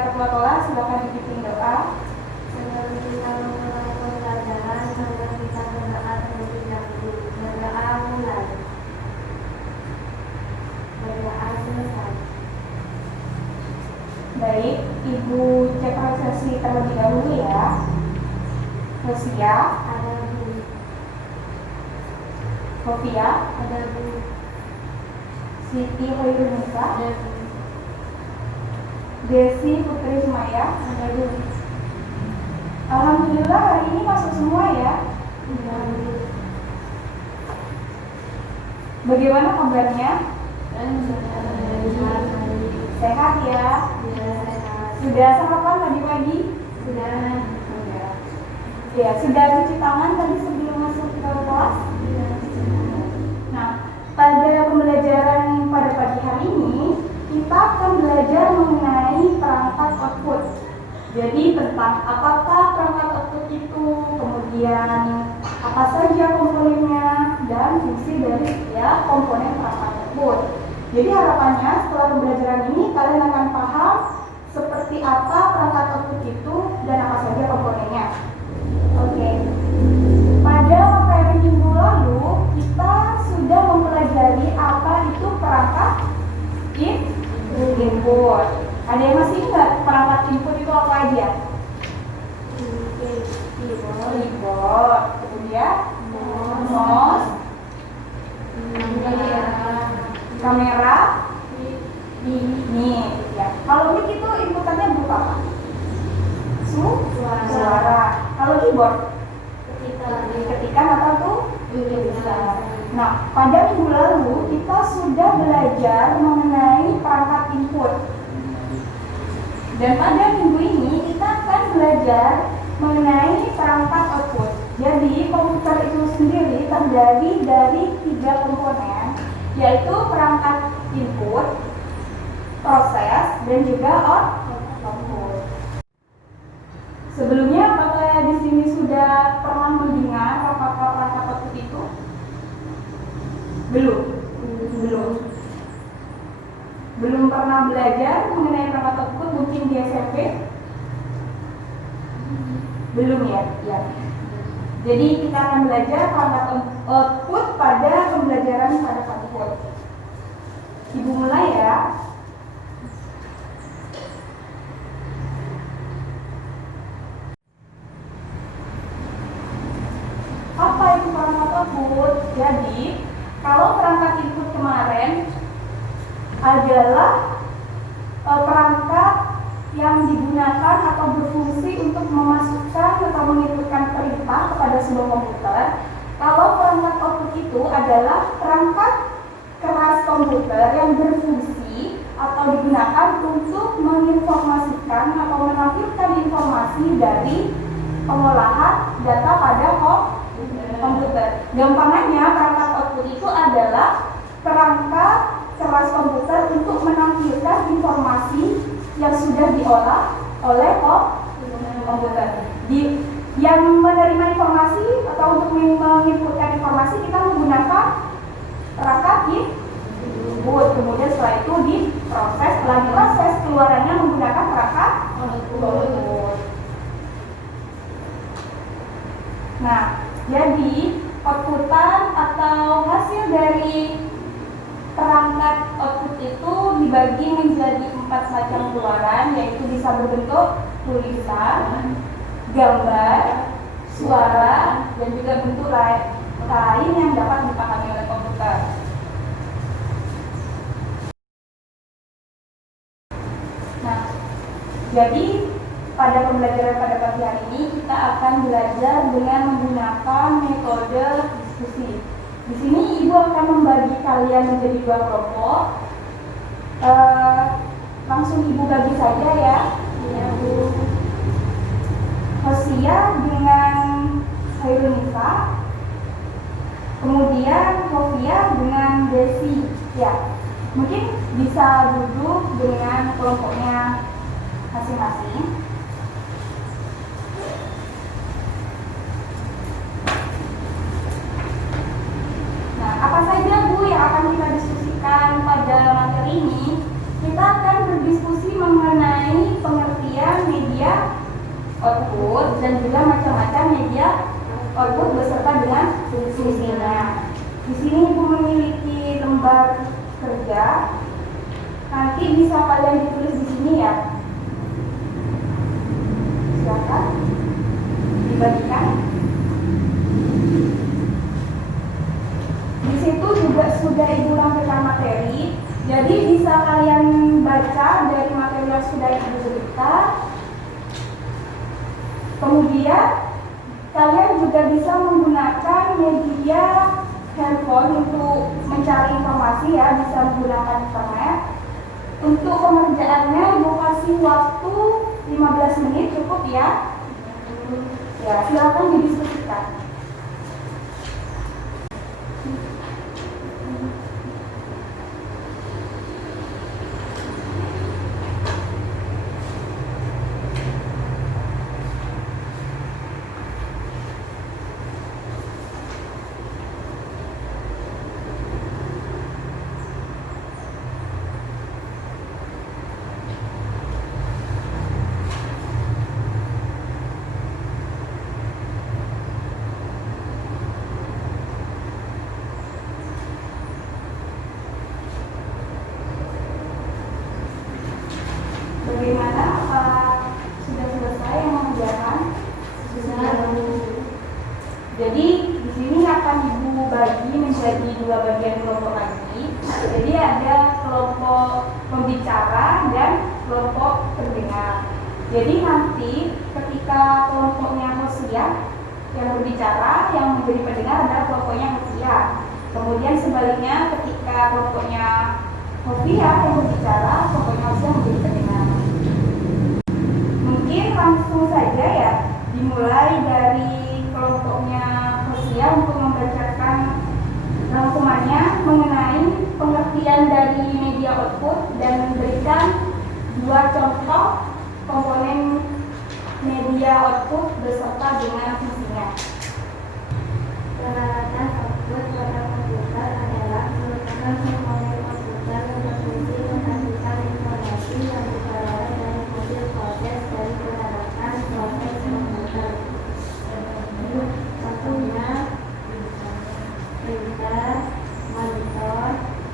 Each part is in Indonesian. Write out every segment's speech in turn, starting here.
Ketua Kelas, silakan dipimpin doa. Sebelum kita memulai pembelajaran, mari kita berdoa terlebih dahulu. Berdoa mulai. Berdoa selesai. Baik, Ibu cek prosesi terlebih dahulu ya. Rosia, Ada Bu. Sofia, Ada Bu. Siti Hoirunisa, Ada Bu. Desi Putri Sumaya. Ada Bu. Alhamdulillah hari ini masuk semua ya. Ada Bu. Bagaimana kabarnya? Sehat ya? Sudah sarapan tadi pagi? Sudah. Ya, sudah cuci tangan tadi sebelum masuk ke kelas? Nah, pada pembelajaran pada pagi hari ini kita akan belajar mengenai perangkat output. Jadi tentang apakah perangkat output itu, kemudian apa saja komponennya, dan fungsi dari setiap komponen perangkat output. Jadi harapannya setelah pembelajaran ini kalian akan paham seperti apa perangkat output itu dan apa saja komponennya. Oke. Pada materi minggu lalu kita sudah mempelajari apa itu perangkat input. Ada yang masih ingat perangkat input itu apa aja? Keyboard, kemudian mouse, kamera, ini ya. Kalau mic itu inputannya berupa apa? Suara. Kalau keyboard ketikan atau tulisan. Nah, pada minggu lalu kita sudah belajar mengenai perangkat input. Dan pada minggu ini kita akan belajar mengenai perangkat output. Jadi komputer itu sendiri terdiri dari 3 komponen, yaitu perangkat input, proses, dan juga output. Sebelumnya apakah di sini sudah pernah mendengar apa perangkat output itu? Belum pernah belajar mengenai perangkat output mungkin di SMP? Belum ya? Ya. Jadi kita akan belajar perangkat output pada pembelajaran pada output. Ibu mulai ya. Apa itu perangkat output? Jadi, kalau perangkat input kemarin adalah perangkat yang digunakan atau berfungsi untuk memasukkan atau menginputkan perintah kepada sebuah komputer. Kalau perangkat output itu adalah perangkat keras komputer yang berfungsi atau digunakan untuk menginformasikan atau menampilkan informasi dari pengolahan data pada komputer. Gampangannya perangkat output itu adalah perangkat keras komputer untuk menampilkan informasi yang sudah diolah oleh komputer. Yang menerima informasi atau untuk menginputkan informasi kita menggunakan perangkat input. Kemudian setelah itu diproses, setelah diproses keluarannya menggunakan perangkat output. Nah, jadi outputan atau hasil dari perangkat output itu dibagi menjadi 4 macam keluaran, yaitu bisa berbentuk tulisan, gambar, suara, dan juga bentuk lain yang dapat dipahami oleh komputer. Nah, jadi pada pembelajaran pada pagi hari ini kita akan belajar dengan menggunakan metode diskusi. Di sini Ibu akan membagi kalian menjadi 2 kelompok. Langsung Ibu bagi saja ya. Iya, Bu. Rosia dengan Hoirunisa, kemudian Sofia dengan Desi. Ya, mungkin bisa duduk dengan kelompoknya masing-masing. Nah, apa saja Bu yang akan kita diskusikan pada materi ini? Kita akan berdiskusi mengenai pengertian dan juga macam-macam media output beserta dengan fungsinya. Di sini Ibu memiliki lembar kerja. Nanti bisa kalian ditulis di sini ya. Silakan dibagikan. Di situ juga sudah Ibu lampirkan materi. Jadi bisa kalian baca dari materi yang sudah Ibu berikan. Kemudian kalian juga bisa menggunakan media handphone untuk mencari informasi ya, bisa menggunakan internet. Untuk pengerjaannya Ibu kasih waktu 15 menit cukup ya. Ya, silakan didiskusikan. Bagaimana? Apa sudah selesai yang mengerjakan? Sudah. Jadi di sini akan Ibu bagi menjadi 2 bagian kelompok lagi. Jadi ada kelompok pembicara dan kelompok pendengar. Jadi nanti ketika kelompoknya Hosiah yang berbicara, yang menjadi pendengar adalah kelompoknya Hosiah. Kemudian sebaliknya ketika kelompoknya Hosiah yang berbicara, kelompoknya Hosiah menjadi pendengar. Mungkin langsung saja ya, dimulai dari kelompoknya Hosiah untuk membacakan rangkumannya mengenai pengertian dari media output dan memberikan 2 contoh komponen media output beserta dengan fungsinya. Peralatan output pada komputer adalah merupakan komponen komputer yang berfungsi menghasilkan informasi yang diperoleh dari hasil proses dari peralatan proses komputer. Contohnya printer, monitor,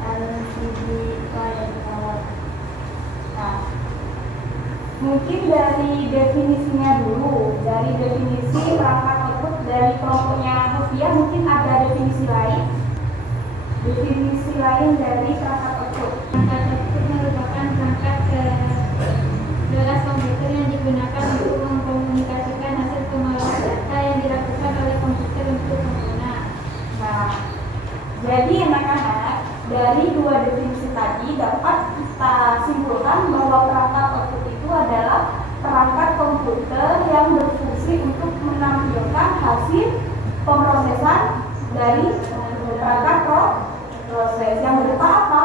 LCD proyektor. Nah, mungkin dari definisinya dulu, dari definisi perangkat output dari kelompoknya Hosiah mungkin ada definisi lain. Definisi lain dari perangkat output. Perangkat output merupakan perangkat kelas komputer yang digunakan untuk mengkomunikasikan hasil pengolahan data yang dilakukan oleh komputer untuk pengguna. Nah, jadi anak-anak dari 2 definisi tadi dapat kita simpulkan bahwa perangkat output itu adalah perangkat komputer yang berfungsi untuk menampilkan hasil pemrosesan dari perangkat proses yang berupa apa?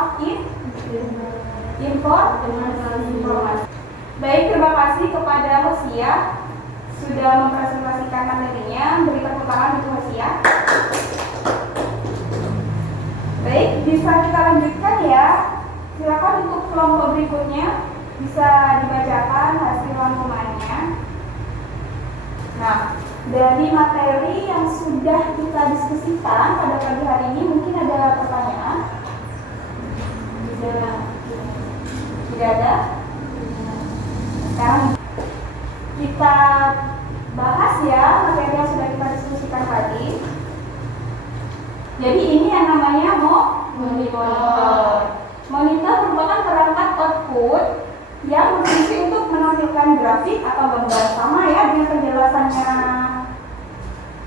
Informasi. Baik, terima kasih kepada Hosiah sudah mempresentasikan materinya. Beri tepuk tangan untuk Hosiah. Baik, bisa kita lanjutkan ya. Silakan untuk kelompok berikutnya bisa dibacakan hasil rangkumannya. Nah, dari materi yang sudah kita diskusikan pada pagi hari ini mungkin ada pertanyaan? Tidak ada? Sekarang kita bahas ya materi yang sudah kita diskusikan tadi. Jadi ini yang namanya monitor. Monitor merupakan perangkat output yang berfungsi untuk menampilkan grafik atau gambar, sama ya dengan penjelasannya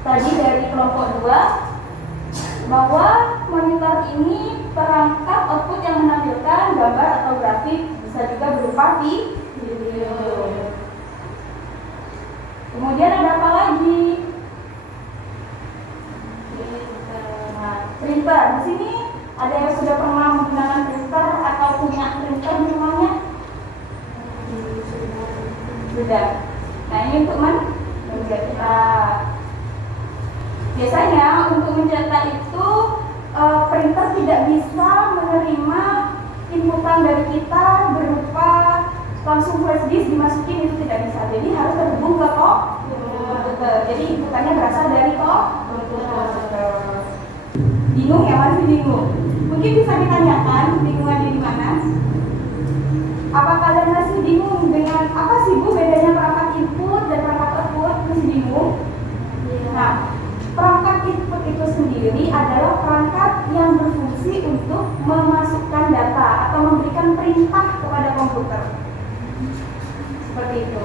tadi dari kelompok 2, bahwa monitor ini perangkat output yang menampilkan gambar atau grafik, bisa juga berupa video. Kemudian ada apa lagi? Printer. Di sini ada yang sudah pernah menggunakan printer atau punya printer di rumahnya? Sudah. Nah, ini untuk mencetak. Biasanya untuk mencetak itu printer tidak bisa menerima inputan dari kita berupa langsung flash disk dimasukin, itu tidak bisa. Jadi harus terhubung ke Jadi inputannya berasal dari komputer. Bingung ya, masih bingung? Mungkin bisa ditanyakan bingung ada di mana? Apa kalian masih bingung dengan apa sih Bu bedanya perangkat input dan perangkat output? Masih bingung? Nah, perangkat input itu sendiri adalah perangkat yang berfungsi untuk memasukkan data atau memberikan perintah kepada komputer. Seperti itu.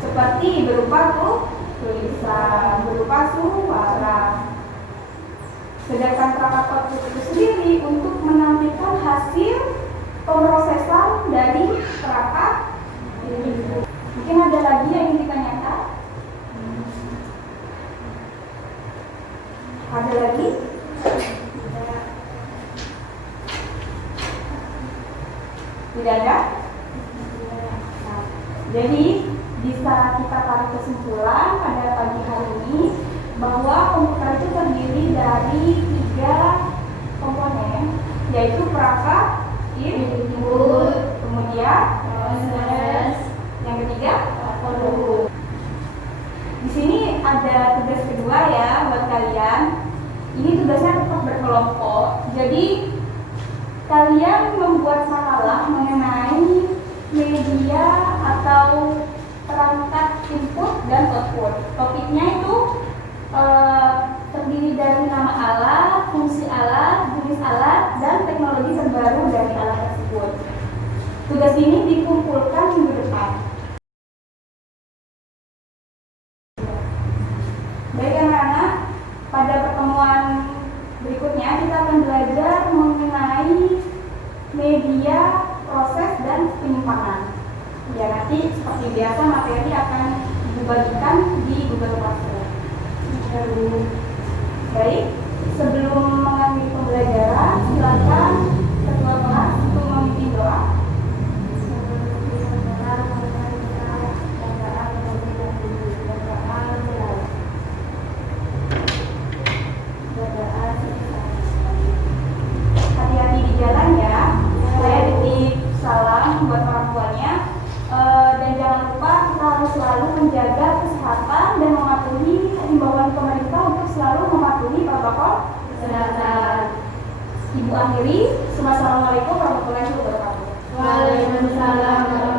Seperti berupa tulisan, berupa suara. Sedangkan perangkat output itu sendiri untuk menampilkan hasil pemrosesan dari perangkat input. Mungkin ada lagi yang ingin ditanyakan? Ada lagi? Tidak ada? Nah, jadi bisa kita tarik kesimpulan pada pagi hari ini bahwa komputer itu terdiri dari 3 komponen, yaitu perangkat input, kemudian proses, yang ketiga output. Di sini ada tugas kedua ya buat kalian. Ini tugasnya tetap berkelompok. Jadi kalian membuat makalah mengenai media atau perangkat input dan output. Topiknya itu terdiri dari nama alat, fungsi alat, jenis alat, dan teknologi terbaru dari alat tersebut. Tugas ini dikumpulkan minggu depan. Baik anak-anak, pada pertemuan berikutnya kita akan belajar mengenai media, proses, dan penyimpangan. Ya, nanti seperti biasa materi akan dibagikan di Google Classroom. Baik, sebelum mengambil pembelajaran, silakan ketua kelas untuk memimpin doa. Hati-hati di jalan ya. Saya titip salam buat orang tuanya. Dan jangan lupa kita harus selalu menjaga kesehatan dan mematuhi himbauan pemerintah untuk selalu mematuhi protokol kesehatan. Ibu akhiri, Assalamualaikum warahmatullahi wabarakatuh. Waalaikumsalam.